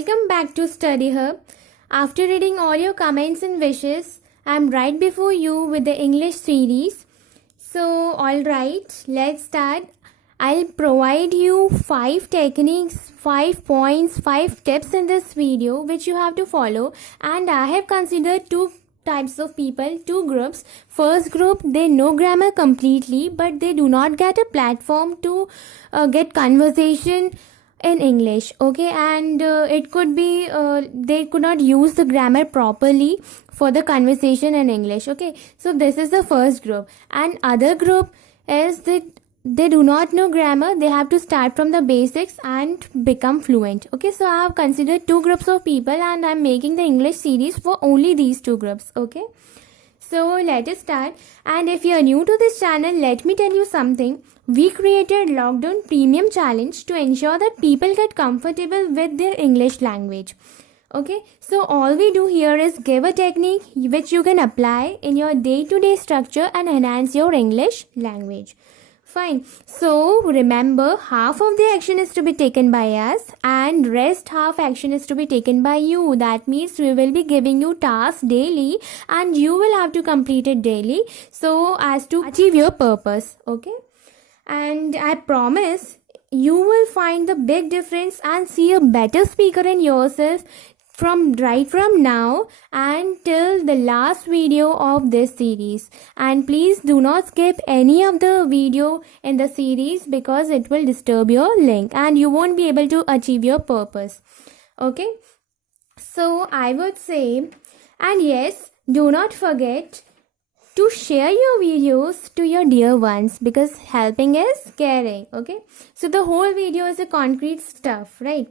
Welcome back to Study Hub. After reading all your comments and wishes, I'm right before you with the English series. So, alright, let's start. I'll provide you 5 techniques, 5 points, 5 tips in this video which you have to follow, and I have considered 2 types of people, 2 groups. First group, they know grammar completely but they do not get a platform to get conversation in English, okay, and it could be they could not use the grammar properly for the conversation in English, okay. So this is the first group, and other group is that they do not know grammar, they have to start from the basics and become fluent, okay. So I have considered 2 groups of people and I'm making the English series for only these 2 groups, okay. So let us start. And if you are new to this channel, let me tell you something. We created Lockdown Premium Challenge to ensure that people get comfortable with their English language. Okay, so all we do here is give a technique which you can apply in your day-to-day structure and enhance your English language. Fine. So remember, half of the action is to be taken by us and rest half action is to be taken by you. That means we will be giving you tasks daily and you will have to complete it daily so as to achieve your purpose. Okay. And I promise you will find the big difference and see a better speaker in yourself from now until the last video of this series. And please do not skip any of the video in the series because it will disturb your link and you won't be able to achieve your purpose. Okay, so I would say, and yes, do not forget to share your videos to your dear ones because helping is caring. Okay, so the whole video is a concrete stuff, right?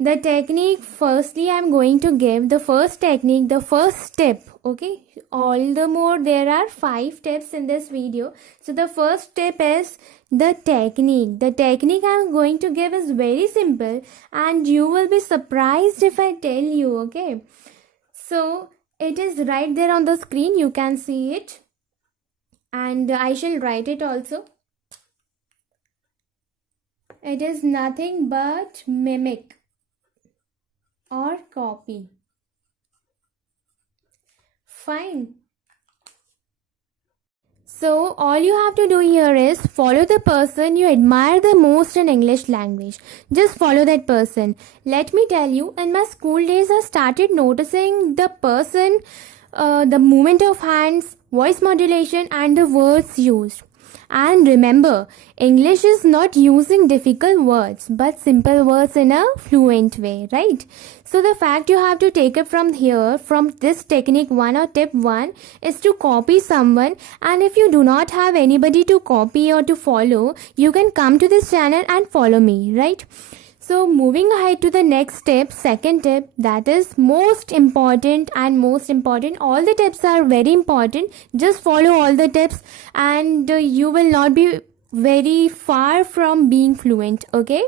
The technique, firstly I'm going to give the first technique, the first tip, okay. All the more there are 5 tips in this video. So the first tip is the technique. The technique I'm going to give is very simple and you will be surprised if I tell you, okay. So it is right there on the screen, you can see it and I shall write it also. It is nothing but mimic or copy. Fine. So all you have to do here is follow the person you admire the most in English language. Just follow that person. Let me tell you, in my school days I started noticing the person, the movement of hands, voice modulation and the words used. And remember, English is not using difficult words but simple words in a fluent way, right? So the fact you have to take it from here, from this technique 1 or tip 1 is to copy someone, and if you do not have anybody to copy or to follow, you can come to this channel and follow me, right? So moving ahead to the next tip, second tip, that is most important. All the tips are very important. Just follow all the tips and you will not be very far from being fluent, okay?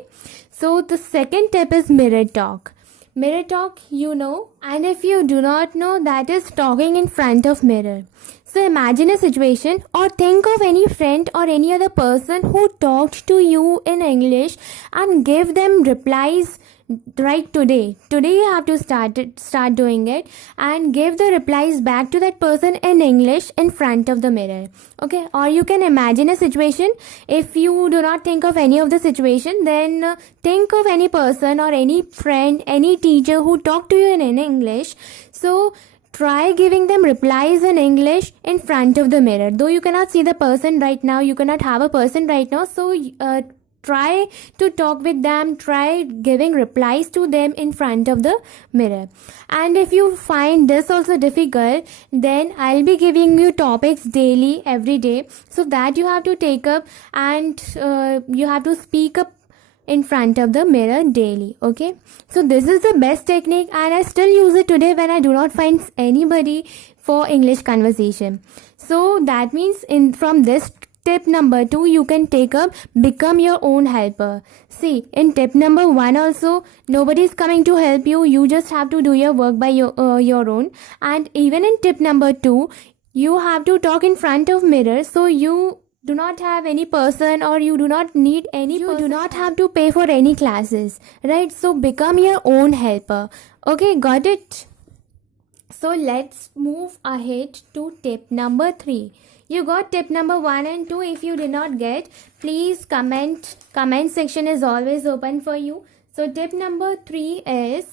So the second tip is mirror talk. Mirror talk, you know, and if you do not know, that is talking in front of mirror. So imagine a situation or think of any friend or any other person who talked to you in English and give them replies right today. Today you have to start doing it and give the replies back to that person in English in front of the mirror. Okay, or you can imagine a situation. If you do not think of any of the situation, then think of any person or any friend, any teacher who talked to you in English. So try giving them replies in English in front of the mirror. Though you cannot see the person right now, you cannot have a person right now. So try to talk with them, try giving replies to them in front of the mirror. And if you find this also difficult, then I'll be giving you topics daily, every day, so that you have to take up and you have to speak up in front of the mirror daily, okay. So this is the best technique and I still use it today when I do not find anybody for English conversation. So that means from this tip number 2 you can take up become your own helper. See, in tip number 1 also nobody is coming to help you, you just have to do your work by your own. And even in tip number 2 you have to talk in front of mirror, so you do not have any person, or you do not need any you do not have to pay for any classes, right? So become your own helper. Okay, got it? So let's move ahead to tip number 3. You got tip number 1 and 2. If you did not get, please comment section is always open for you. So tip number 3 is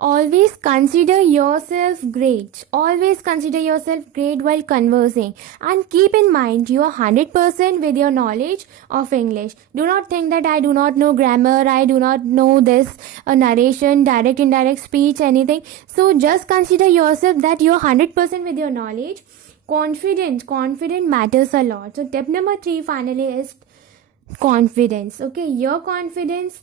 always consider yourself great. Always consider yourself great while conversing. And keep in mind you are 100% with your knowledge of English. Do not think that I do not know grammar, I do not know this narration, direct, indirect speech, anything. So just consider yourself that you are 100% with your knowledge. Confident matters a lot. So tip number 3 finally is confidence. Okay, your confidence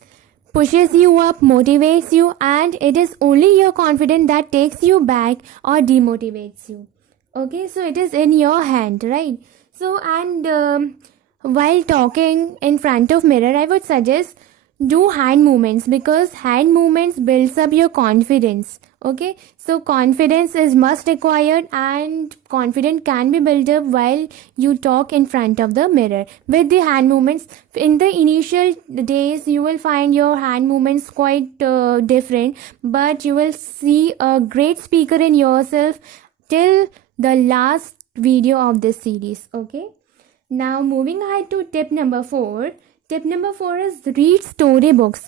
pushes you up, motivates you, and it is only your confidence that takes you back or demotivates you. Okay, so it is in your hand, right? So, and while talking in front of mirror, I would suggest do hand movements, because hand movements builds up your confidence. Okay, so confidence is must required, and confidence can be built up while you talk in front of the mirror with the hand movements. In the initial days you will find your hand movements quite different, but you will see a great speaker in yourself till the last video of this series. Okay, now moving ahead to tip number 4. Tip number 4 is read storybooks,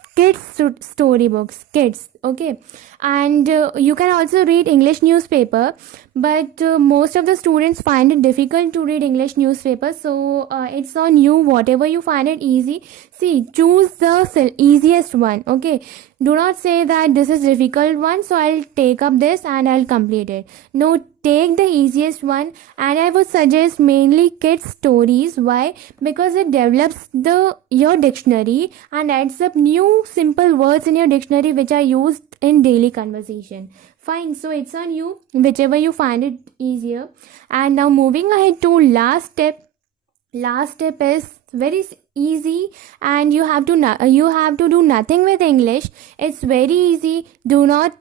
storybooks, kids. Okay, and you can also read English newspaper, but most of the students find it difficult to read English newspaper. So it's on you. Whatever you find it easy, see, choose the easiest one. Okay, do not say that this is difficult one, so I'll take up this and I'll complete it. No, take the easiest one, and I would suggest mainly kids stories. Why? Because it develops your dictionary and adds up new simple words in your dictionary which are used in daily conversation. Fine, so it's on you, whichever you find it easier. And now moving ahead to last step is very easy, and you have to do nothing with English. It's very easy. Do not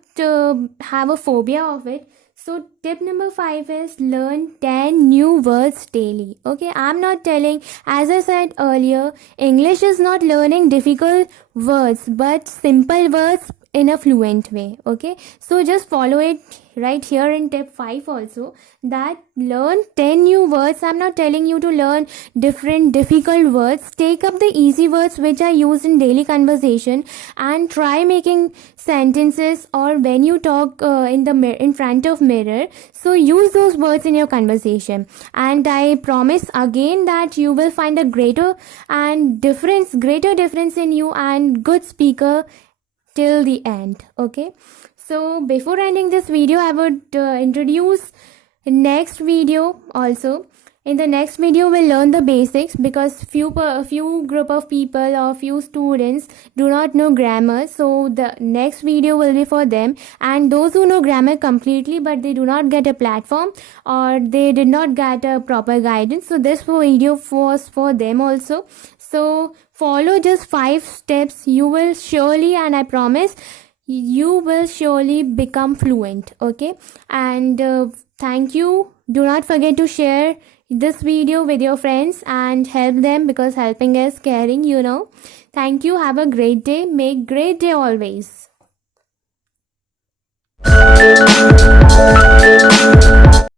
have a phobia of it. So tip number 5 is learn 10 new words daily. Okay, I'm not telling, as I said earlier, English is not learning difficult words, but simple words in a fluent way. Okay, so just follow it right here in tip 5 also, that learn 10 new words. I'm not telling you to learn different difficult words. Take up the easy words which are used in daily conversation and try making sentences, or when you talk in front of mirror, so use those words in your conversation, and I promise again that you will find a greater difference in you and good speaker till the end. Okay, so before ending this video, I would introduce next video also. In the next video we'll learn the basics, because few group of people or few students do not know grammar, so the next video will be for them. And those who know grammar completely but they do not get a platform, or they did not get a proper guidance, so this video was for them also. So follow just 5 steps. You will surely, and I promise, you will surely become fluent. Okay, and thank you. Do not forget to share this video with your friends and help them, because helping is caring, you know. Thank you. Have a great day. Make great day always.